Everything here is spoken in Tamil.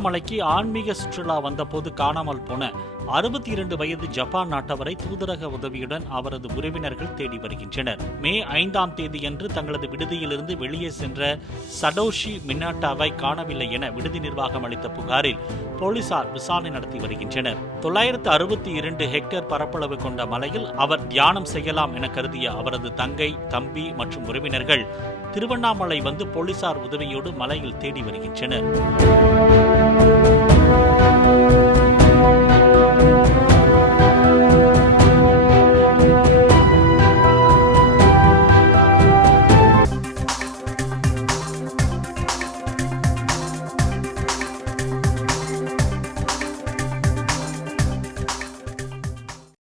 திருவண்ணாமலைக்கு ஆன்மீக சுற்றுலா வந்தபோது காணாமல் போன 62 வயது ஜப்பான் நாட்டவரை தூதரக உதவியுடன் அவரது உறவினர்கள் தேடி வருகின்றனர். மே 5ஆம் தேதியன்று தங்களது விடுதியிலிருந்து வெளியே சென்ற சடோஷி மினாட்டாவை காணவில்லை என விடுதி நிர்வாகம் அளித்த புகாரில் போலீசார் விசாரணை நடத்தி வருகின்றனர். 962 ஹெக்டேர் பரப்பளவு கொண்ட மலையில் அவர் தியானம் செய்யலாம் என கருதிய அவரது தங்கை, தம்பி மற்றும் உறவினர்கள் திருவண்ணாமலை வந்து போலீசார் உதவியோடு மலையில் தேடி வருகின்றனர்.